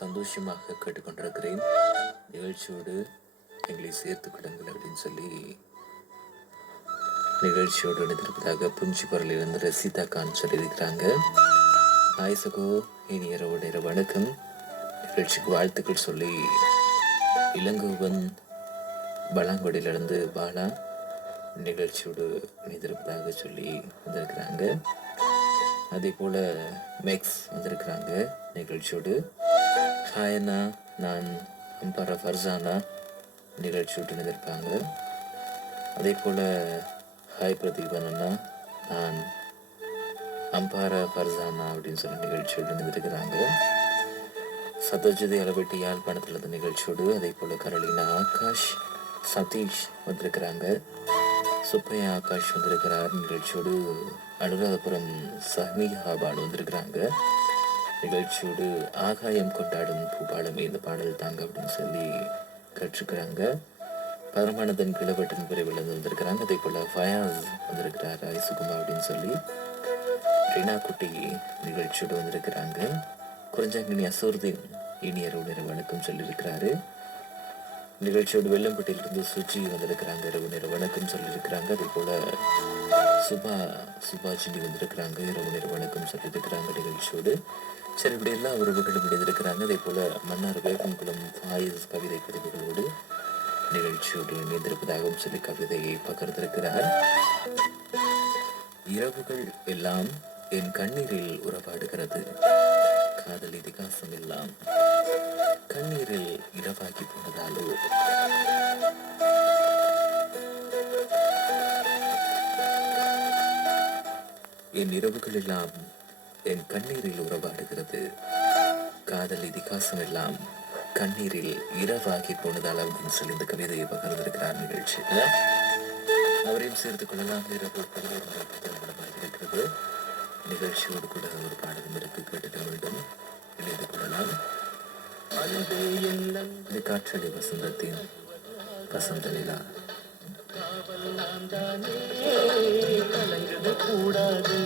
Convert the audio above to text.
சந்தோஷமாக கேட்டுக்கொண்டிருக்கிறேன். நிகழ்ச்சியோடு எங்களை சேர்த்து கொள்ளுங்கள் அப்படின்னு சொல்லி நிகழ்ச்சியோடு எடுத்திருப்பதாக புஞ்சி பொருளிலிருந்து ரசிதா கான் சொல்லியிருக்கிறாங்க. ஆய்சகோ இனி இரவு வணக்கம். நிகழ்ச்சிக்கு வாழ்த்துக்கள் சொல்லி இளங்கோவன் பலாங்கொடியிலிருந்து பாலா நிகழ்ச்சியோடு இணைந்திருப்பதாக சொல்லி வந்திருக்கிறாங்க. அதே போல் மேக்ஸ் வந்திருக்கிறாங்க நிகழ்ச்சியோடு. ஹாயண்ணா, நான் அம்பாரா ஃபர்சானா நிகழ்ச்சியோடு இணைந்திருப்பாங்க. அதே போல் ஹாய் பிரதீபன் அண்ணா, நான் அம்பாரா ஃபர்சானா அப்படின்னு சொல்லி நிகழ்ச்சியோடு இணைந்திருக்கிறாங்க. சதஜதி அளவெட்டி யாழ்ப்பாணத்தில் நிகழ்ச்சியோடு. அதே போல் கரளினா ஆகாஷ், சதீஷ் வந்திருக்கிறாங்க. சுப்பையா ஆகாஷ் வந்திருக்கிறார் நிகழ்ச்சியோடு. அனுராதபுரம் சஹ்னிகா பானு வந்திருக்கிறாங்க நிகழ்ச்சியோடு. ஆகாயம் கொண்டாடும் பூபாலமே இந்த பாடல் தாங்க அப்படின்னு சொல்லி கேட்டிருக்கிறாங்க. பரமானதன் கிளவட்டன் விரைவில் வந்திருக்கிறாங்க. அதே போல் ஃபயாஸ் வந்திருக்கிறார் ஐசுகுமா அப்படின்னு சொல்லி. ரீனா குட்டி நிகழ்ச்சியோடு வந்திருக்கிறாங்க. குறிஞ்சாங்கினி அசூர்தீன் இனியரோடு வணக்கம் சொல்லியிருக்கிறாரு. நிகழ்ச்சியோடு வெள்ளம்பட்டியிலிருந்து சுஜி வந்திருக்கிறாங்க, இரவு நேர வணக்கம் சொல்லியிருக்கிறாங்க. அதே போல் சுபாஜினி வந்திருக்கிறாங்க, இரவு நேர வணக்கம் சொல்லியிருக்கிறாங்க நிகழ்ச்சியோடு. சரி, இப்படி எல்லாம் உறவுகளும் இணைந்திருக்கிறாங்க. அதே போல் மன்னார் வேகங்குளம் ஆயுஸ் கவிதை பதிவுகளோடு நிகழ்ச்சியோடு இணைந்திருப்பதாகவும் சொல்லி கவிதையை பகிர்ந்திருக்கிறார். இரவுகள் எல்லாம் என் கண்ணீரில் உறவாடுகிறது, காதல் இதிகாசம் எல்லாம் கண்ணீரில் இரவாகி போனதாலோ. என் இரவுகள் எல்லாம் என் கண்ணீரில் உறவாடுகிறது, காதல் இதிகாசம் எல்லாம் கண்ணீரில் இரவாகி போனதால் அப்படின்னு சொல்லி இந்த கவிதையை பகிர்ந்திருக்கிறார் நிகழ்ச்சி. அவரையும் சேர்த்துக் கொள்ளலாம். இரவு 11 இருக்கிறது. நிகழ்ச்சியோடு கூட ஒரு பாடலும் இருக்கு, கேட்டுக்க வேண்டும், இணைந்து கொள்ளலாம். இது காற்றடி வசந்தத்தின் வசந்த நிலா. கூடாது